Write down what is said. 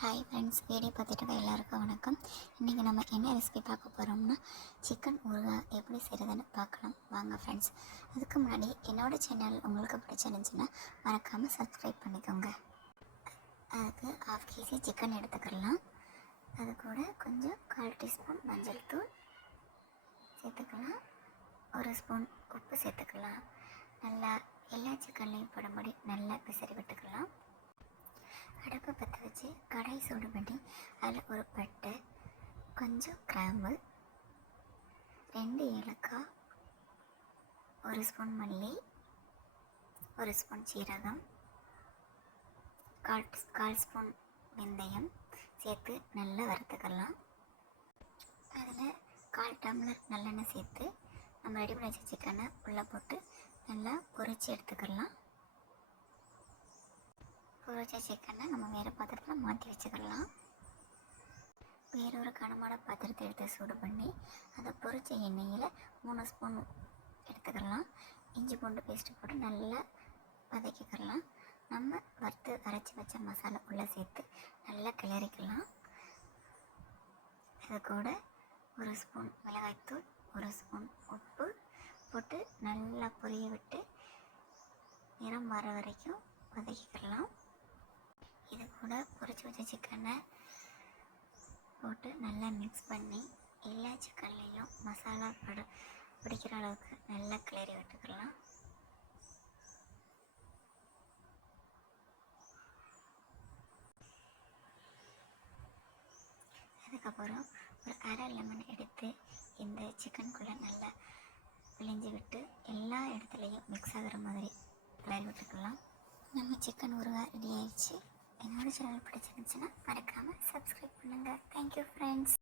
Hi friends, video பார்த்துட்டு இருக்க எல்லாருக்கும் வணக்கம். இன்றைக்கி நம்ம என்ன ரெசிபி பார்க்க போகிறோம்னா சிக்கன் ஊறுகாய் எப்படி செய்கிறதுன்னு பார்க்கலாம் வாங்க ஃப்ரெண்ட்ஸ். அதுக்கு முன்னாடி என்னோடய சேனல் உங்களுக்கு பிடிச்சிருந்துச்சுன்னா மறக்காமல் சப்ஸ்கிரைப் பண்ணிக்கோங்க. அதுக்கு 1/2 kg சிக்கன் எடுத்துக்கலாம். அது கூட கொஞ்சம் 1/4 டீஸ்பூன் மஞ்சள் தூள் சேர்த்துக்கலாம். 1 ஸ்பூன் உப்பு சேர்த்துக்கலாம். நல்லா எல்லா சிக்கன்லேயும் படும்படி நல்லா பிசறி விட்டுக்கலாம். அடுப்பை பற்ற வச்சு கடாய் சூடு பண்ணி அதில் ஒரு பட்டை, கொஞ்சம் கிராம்பு, 2 ஏலக்காய், 1 ஸ்பூன் மல்லி, 1 ஸ்பூன் சீரகம், 1/4 ஸ்பூன் வெந்தயம் சேர்த்து நல்லா வறுத்துக்கலாம். அதில் 1/4 டம்ளர் நல்லெண்ணெய் சேர்த்து நம்ம ரெடி பண்ணி வச்ச சிக்கனை உள்ளே போட்டு நல்லா பொரித்து எடுத்துக்கலாம். பொரிச்ச சிக்கனை நம்ம வேறு பாத்திரத்தில் மாற்றி வச்சுக்கலாம். வேறொரு கனமான பாத்திரத்தை எடுத்து சூடு பண்ணி அதை பொரிச்ச எண்ணெயில் 3 ஸ்பூன் எடுத்துக்கலாம். இஞ்சி பூண்டு பேஸ்ட்டு போட்டு நல்லா வதக்கிக்கலாம். நம்ம வறுத்து அரைச்சி வச்ச மசாலா உள்ளே சேர்த்து நல்லா கிளறிக்கலாம். அது கூட 1 ஸ்பூன் மிளகாய்த்தூள், 1 ஸ்பூன் உப்பு போட்டு நல்லா பொரிய விட்டு நிறம் வர வரைக்கும் வதக்கிக்கலாம். இது கூட பொரிச்சு வச்ச சிக்கனை போட்டு நல்லா மிக்ஸ் பண்ணி எல்லா சிக்கன்லேயும் மசாலா பிடிக்கிற அளவுக்கு நல்லா கிளறி விட்டுக்கலாம். அதுக்கப்புறம் ஒரு 1/2 லெமன் எடுத்து இந்த சிக்கனுக்குள்ளே நல்லா பிழிஞ்சு விட்டு எல்லா இடத்துலையும் மிக்ஸ் ஆகிற மாதிரி கிளறி விட்டுக்கலாம். நம்ம சிக்கன் ஊறுகாய் ரெடி ஆயிடுச்சு. என்னோட சேனல் பிடிச்சிருந்துச்சுன்னா மறக்காமல் சப்ஸ்கிரைப் பண்ணுங்கள். Thank you friends.